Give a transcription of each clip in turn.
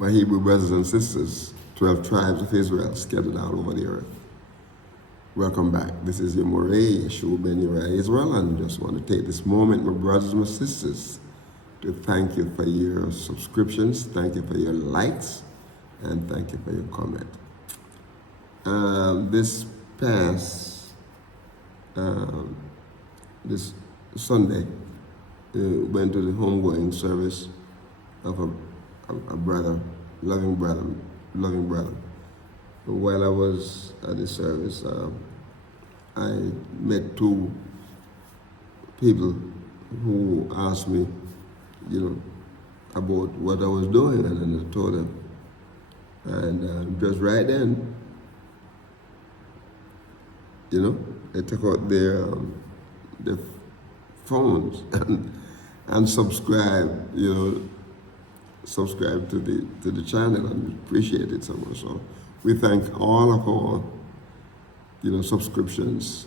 My Hebrew brothers and sisters, 12 tribes of Israel scattered all over the earth. Welcome back. This is your Moray, YAHUAH ben Israel, and just want to take this moment, my brothers and my sisters, to thank you for your subscriptions, thank you for your likes, and thank you for your comment. This past, this Sunday, went to the homegoing service of a brother, loving brother. While I was at the service, I met two people who asked me, about what I was doing, and then I told them. And just right then, they took out their phones and subscribe to the channel, and appreciate it so much. So we thank all of our subscriptions.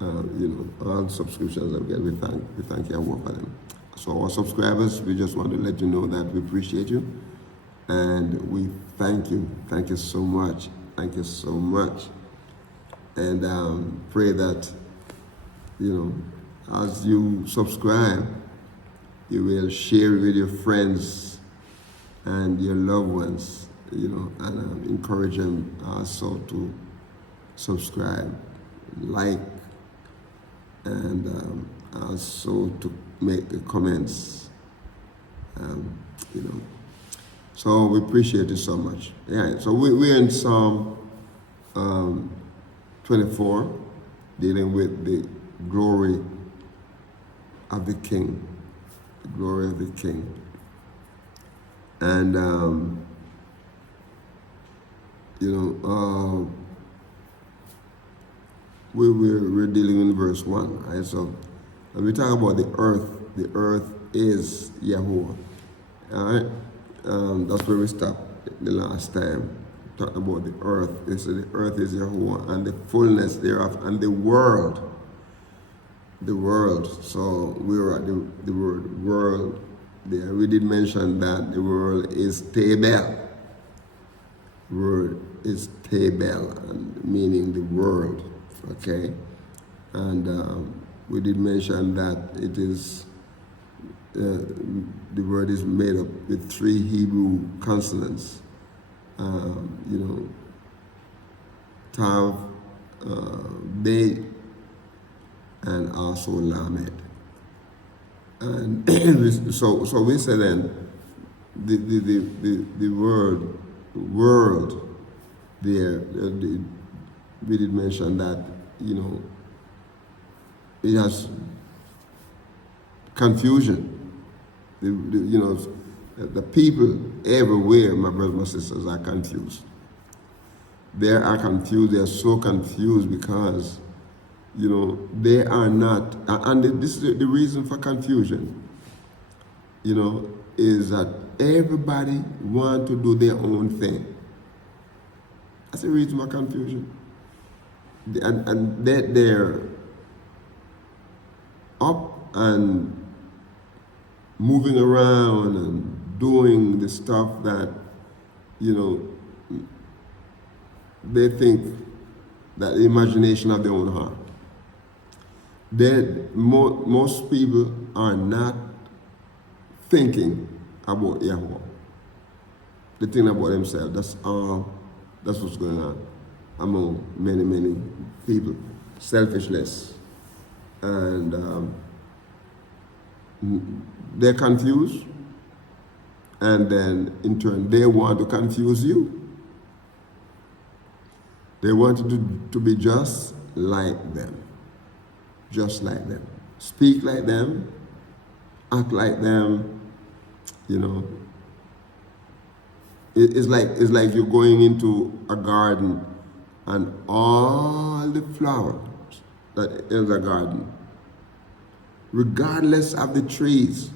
All subscriptions that we get, we thank YAHUAH for them. So our subscribers, we just want to let you know that we appreciate you, and we thank you. Thank you so much. Thank you so much. And pray that as you subscribe, you will share with your friends and your loved ones, and encourage them also to subscribe, like, and also to make the comments, So we appreciate it so much. Yeah. So we're in Psalm 24, dealing with the glory of the King. The glory of the King. And, we're dealing in verse 1. Right? So when we talk about the earth is YAHUAH. All right? That's where we stopped the last time. We talked about the earth. They said the earth is YAHUAH, and the fullness thereof, and the world. The world. So we were at the word world there. We did mention that the world is Tabel. Word is Tabel, and meaning the world. Okay? And we did mention that it is, the word is made up with 3 Hebrew consonants. Tav, Beit, and also Lamed. And so we said then, the word world there, we did mention that, it has confusion. The people everywhere, my brothers and sisters, are confused. They are confused. They are so confused because, they are not, and this is the reason for confusion, is that everybody wants to do their own thing. That's the reason for confusion. And they're up and moving around and doing the stuff that, they think that the imagination of their own heart. Most people are not thinking about YAHUAH. They think about themselves. That's what's going on among many people. Selfishness. And they're confused, and then in turn they want to confuse you. They want to be just like them. Just like them. Speak like them. Act like them. It's like you're going into a garden, and all the flowers that in the garden, regardless of the trees,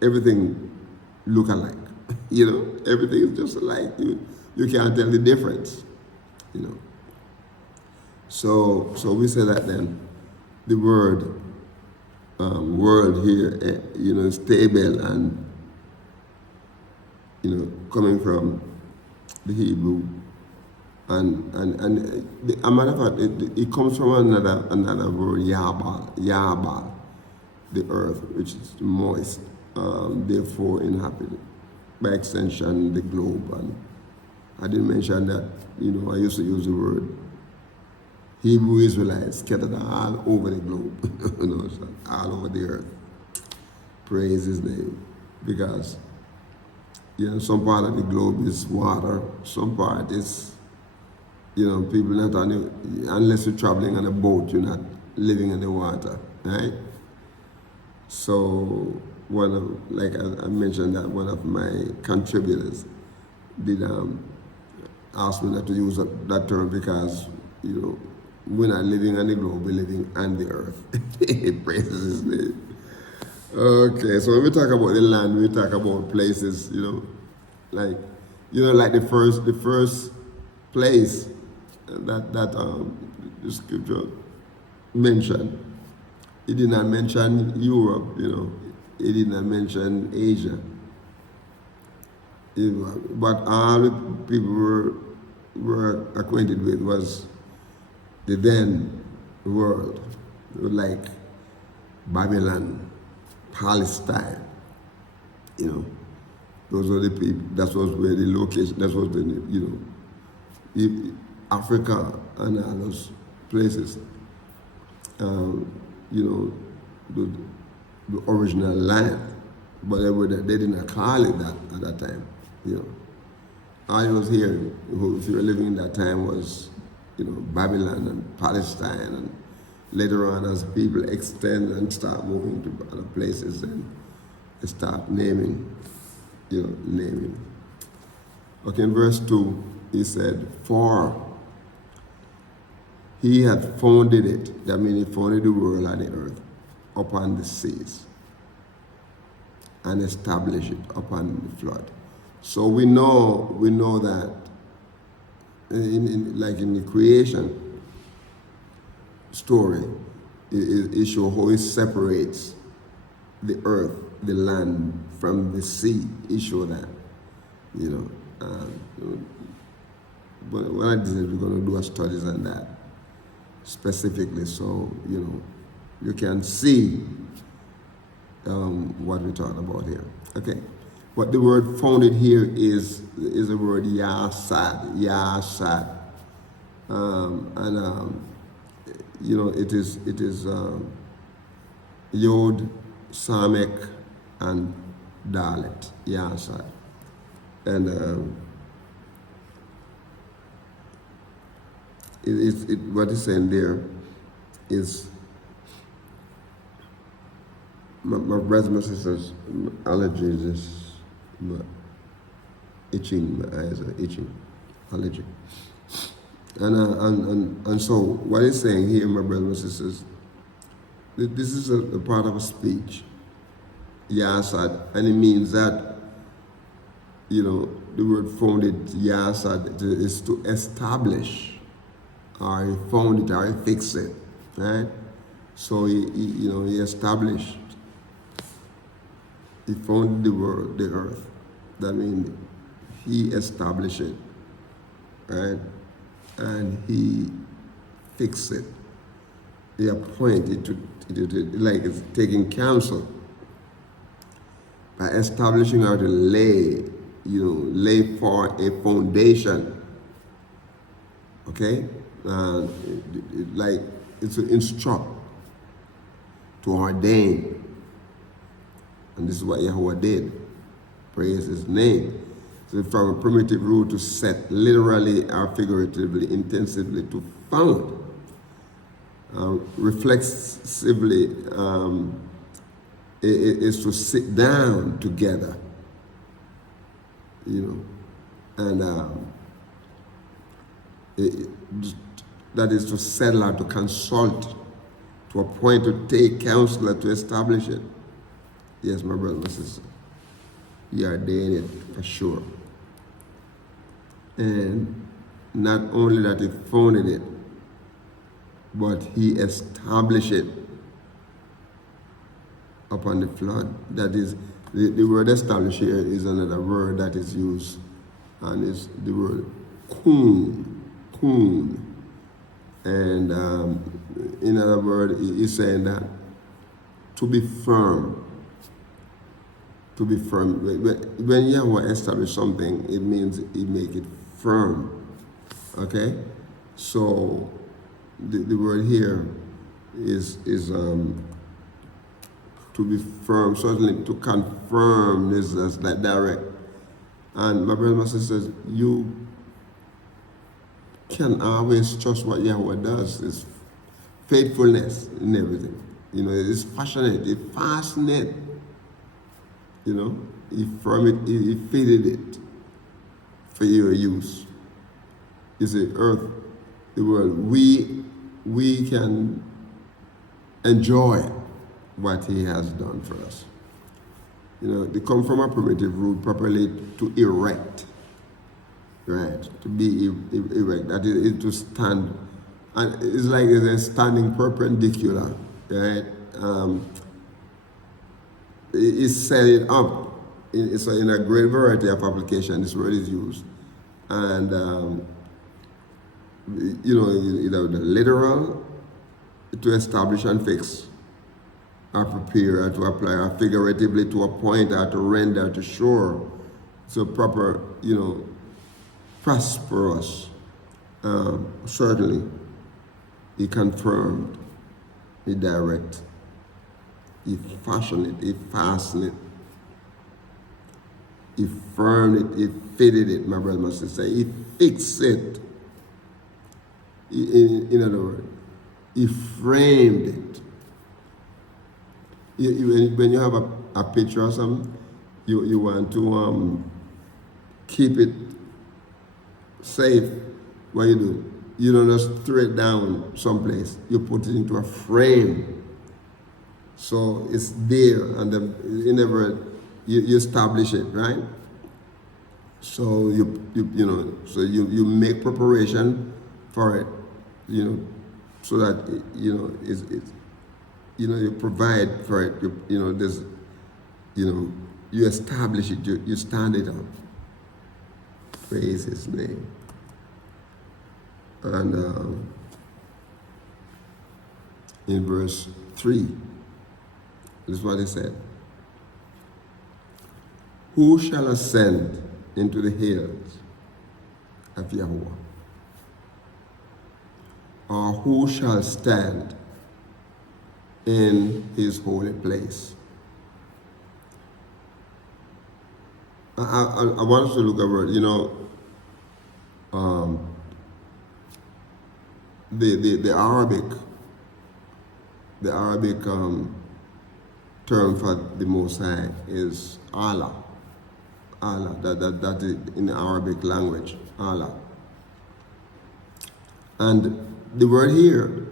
everything look alike. Everything is just alike. You can't tell the difference. So we say that then the word world here, is stable, and coming from the Hebrew, and a matter of fact, it comes from another word, Yahbal, the earth, which is moist, therefore inhabited. By extension, the globe. And I didn't mention that, I used to use the word Hebrew Israelites scattered all over the globe, so all over the earth. Praise His name. Because, some part of the globe is water, some part is, people not on unless you're traveling on a boat, you're not living in the water, right? So, like I mentioned, that one of my contributors did ask me not to use that term because, we're not living on the globe, we're living on the earth. It praises His name. Okay, so when we talk about the land, we talk about places, like the first place that the scripture mentioned. It did not mention Europe, It did not mention Asia. But all the people were acquainted with was the then world, like Babylon, Palestine, those were the people, that was where the location, that was the, Africa and all those places, the original land, but they did not call it that at that time, All I was hearing, if you were living in that time, was, Babylon and Palestine, and later on as people extend and start moving to other places, and they start naming. Okay, in verse 2, he said, "For He had founded it," that means He founded the world and the earth, upon the seas, and established it upon the flood. So we know that in the creation story, it shows how He separates the earth, the land, from the sea. He showed that, But what I did, we're going to do a studies on that specifically, so you can see what we're talking about here. Okay, but the word founded here is the word Yasad, it is Yod, Samek, and Dalet, Yasad, and what it's saying there is, my brothers and sisters, allergies is itching, my eyes are itching, allergy. And so what it's saying here, my brothers and sisters, this is a part of a speech, Yasad, and it means that, the word founded, Yasad, is to establish, or He found it, or He fixed it, right? So he established, He founded the world, the earth. That means He established it, right? And He fixed it. He appointed to like it's taking counsel by establishing how to lay for a foundation. Okay? It's to instruct, to ordain. And this is what YAHUAH did. Praise His name. So from a primitive root to set, literally or figuratively, intensively to found. Reflexively, is to sit down together, and that is to settle or to consult, to appoint, to take counsel, to establish it. Yes, my brother, my sister, you are doing it for sure. And not only that He founded it, but He established it upon the flood. That is, The word establish here is another word that is used, and it's the word kun. And in other words, he's saying that to be firm. To be firm. When Yahweh establish something, it means he make it firm. Okay? So the word here is to be firm, certainly to confirm this as that direct. And my brothers and sisters, you can always trust what Yahweh does. It's faithfulness in everything. You know, it's passionate, it's fascinated. You know, he firm it, he fitted it for your use. You see, earth, the world, we can enjoy what he has done for us. You know, they come from a primitive root properly to erect, right? To be erect, that is to stand. And it's like it's standing perpendicular, right? It's set it up. It's in a great variety of applications, this word is used. And, you know, either the literal, to establish and fix, or prepare, or to apply, or figuratively to appoint, or to render, to show. So proper, you know, prosperous. Certainly, he confirmed, he direct, he fashioned it, he fastened it, he firmed it, he fitted it, my brother must say, he fixed it. In other words, he framed it. When you have a picture or something, you want to keep it safe. What you do? You don't just throw it down someplace. You put it into a frame. So it's there, and you establish it, right? So you make preparation for it, you know, so that you provide for it. You establish it. You stand it up. Praise His name. And in verse 3, this is what he said. Who shall ascend into the hills of Yahuwah? Or who shall stand in his holy place? I want us to look at word, the Arabic term for the Most High is Allah. Allah, that is in the Arabic language, Allah. And the word here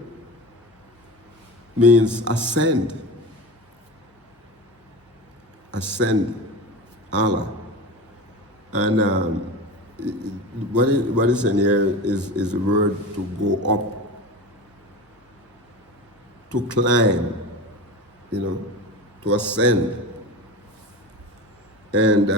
means ascend. Ascend, Allah. And what is in here is the word to go up, to climb, to ascend. And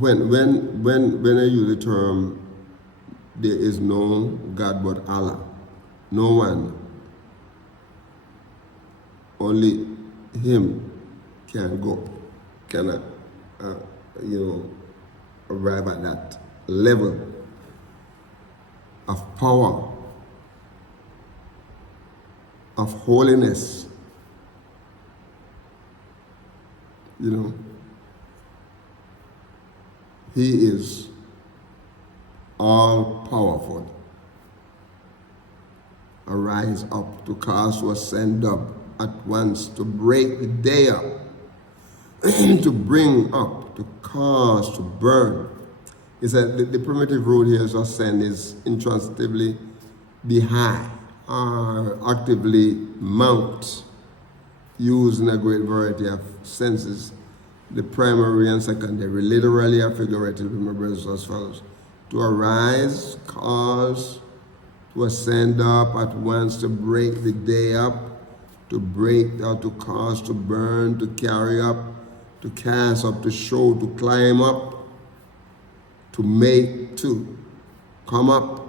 when I use the term, there is no God but Allah, no one, only Him cannot arrive at that level of power, of holiness. He is all powerful. Arise up, to cause to ascend up at once, to break the day up, to bring up, to cause, to burn. He said the primitive root here is ascend, is intransitively be high, or actively mount, used in a great variety of senses, the primary and secondary, literally or figuratively, my brothers, as follows. To arise, cause, to ascend up at once, to break the day up, to break out, to cause, to burn, to carry up, to cast up, to show, to climb up, to make, to come up,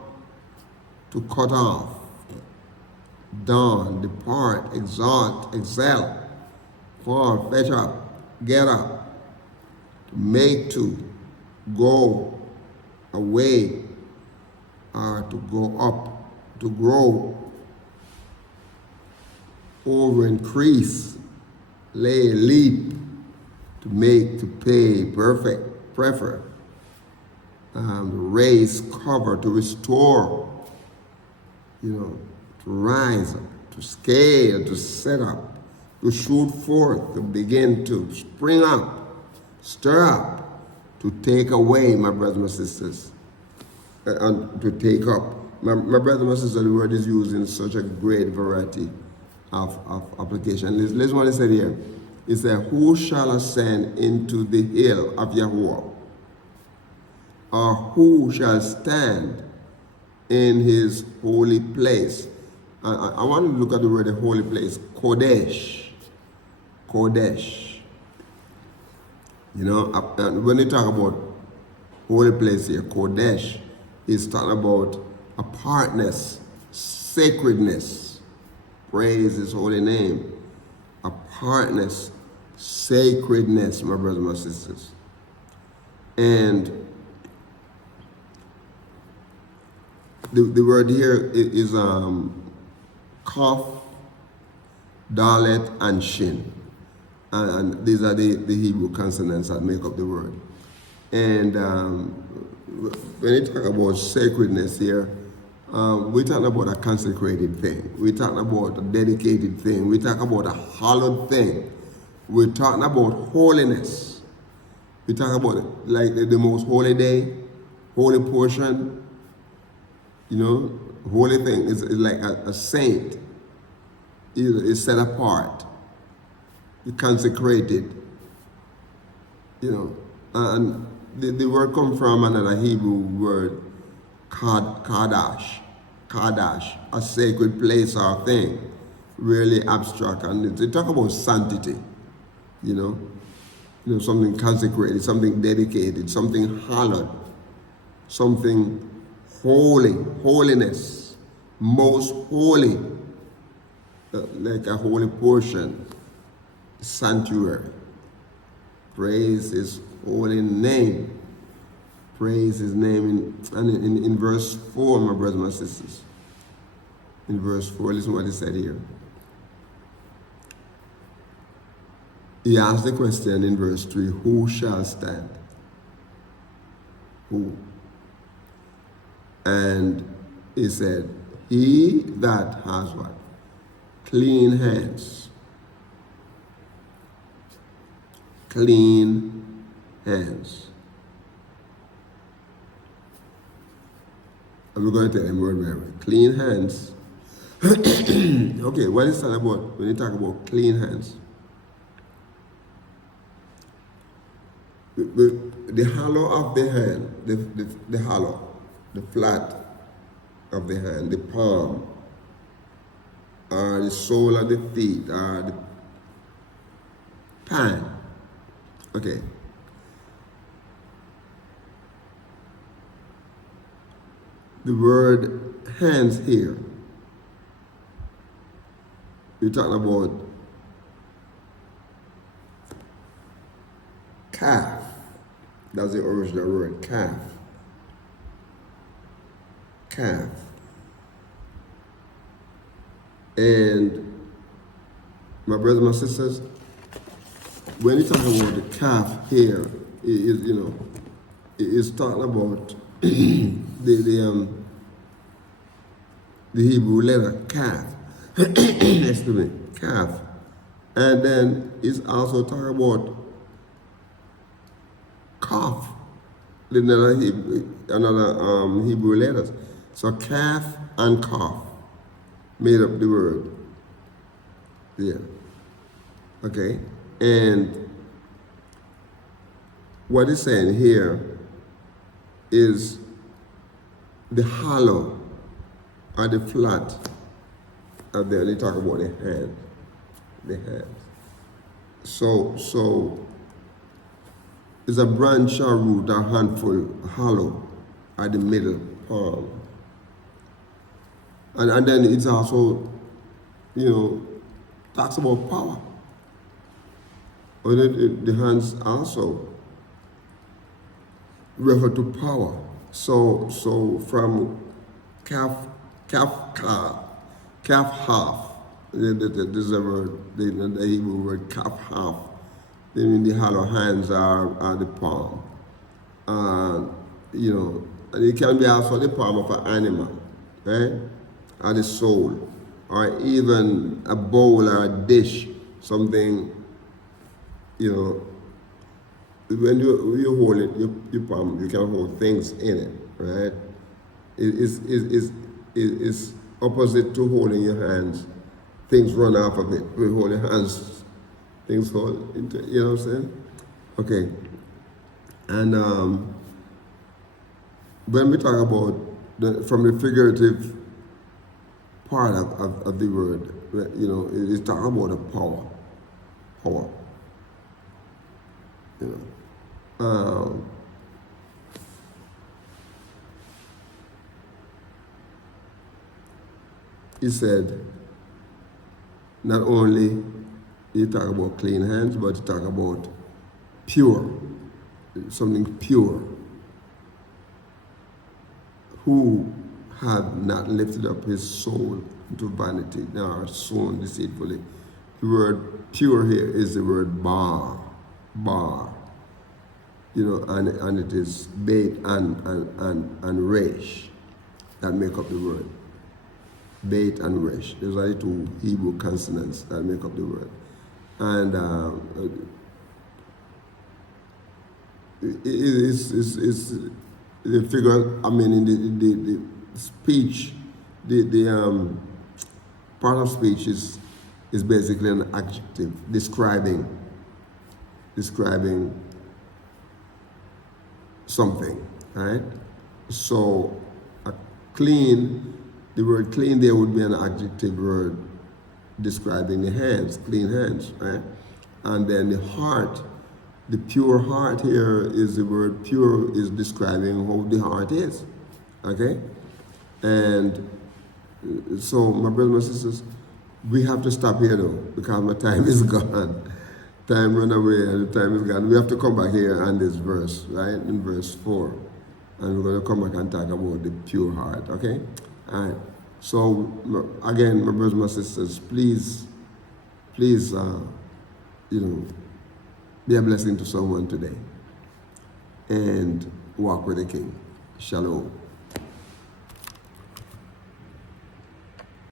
to cut off, down, depart, exalt, excel, fall, fetch up, get up, to make, to go away, or to go up, to grow, over, increase, lay, leap, to make, to pay, perfect, prefer, raise, cover, to restore, to rise, to scale, to set up, to shoot forth, to begin to spring up, stir up, to take away, my brothers and sisters, and to take up. My brothers and sisters, the word is used in such a great variety of application. Listen what it said here. It said, who shall ascend into the hill of Yahuwah? Or who shall stand in his holy place? I want to look at the word the holy place. Kodesh. Kodesh. When you talk about holy place here, Kodesh is talking about apartness, sacredness. Praise his holy name. Apartness, sacredness, my brothers and my sisters. And the word here is Kaf, Dalet, and Shin. And these are the Hebrew consonants that make up the word. And when you talk about sacredness here, we're talking about a consecrated thing. We're talking about a dedicated thing. We're talking about a hallowed thing. We're talking about holiness. We're talking about like the most holy day, holy portion, holy thing is like a saint. Is set apart. You're consecrated. And the word comes from another Hebrew word, Kadash. Kadash, a sacred place or thing, really abstract. And they talk about sanctity, something consecrated, something dedicated, something hallowed, something holy, holiness, most holy, like a holy portion, sanctuary. Praise his holy name. Praise his name. In verse 4, my brothers and my sisters. In verse 4, listen what he said here. He asked the question in verse 3, who shall stand? Who? And he said, he that has what? Clean hands. Clean hands. And we're going to tell him word by word. Clean hands. Okay, what is that about when you talk about clean hands? The hollow of the hand, the hollow, the flat of the hand, the palm, or the sole of the feet, or the pan. Okay. The word hands here, you're talking about calf. That's the original word, calf. Calf. And my brothers and my sisters, when you talk about the calf here, it's talking about the Hebrew letter calf. Excuse me, calf. And then it's also talking about calf, another Hebrew letters. So calf and calf made up the word. Yeah. Okay. And what it's saying here is the hollow, are the flat, and then they talk about the hand. The hands. So it's a branch or root or handful hollow at the middle palm. And then it's also, talks about power. Or the hands also refer to power. So from calf half. This is a word, the Hebrew word calf half. Then the hollow hands are the palm. And it can be also the palm of an animal, right? Or the soul, or even a bowl or a dish, something, when you hold it, your palm, you can hold things in it, right? It's opposite to holding your hands. Things run off of it. We hold your hands, things hold into, you know what I'm saying? Okay. And when we talk about from the figurative part of the word, it's talking about a power. Power. He said, not only you talk about clean hands, but you talk about pure, something pure. Who had not lifted up his soul into vanity, nor sown deceitfully. The word pure here is the word bar, and it is bait and resh that make up the word. Bait and resh. Those are the two Hebrew consonants that make up the word. And it's the figure, in the speech, the part of speech is basically an adjective describing something, right? So the word clean there would be an adjective word describing the hands, clean hands, right? And then the heart, the pure heart here is the word pure is describing how the heart is, okay? And so, my brothers and sisters, we have to stop here though, because my time is gone. Time run away and the time is gone. We have to come back here on this verse, right? In verse 4. And we're going to come back and talk about the pure heart, okay? All right. So, again, my brothers and my sisters, please, be a blessing to someone today. And walk with the King. Shalom.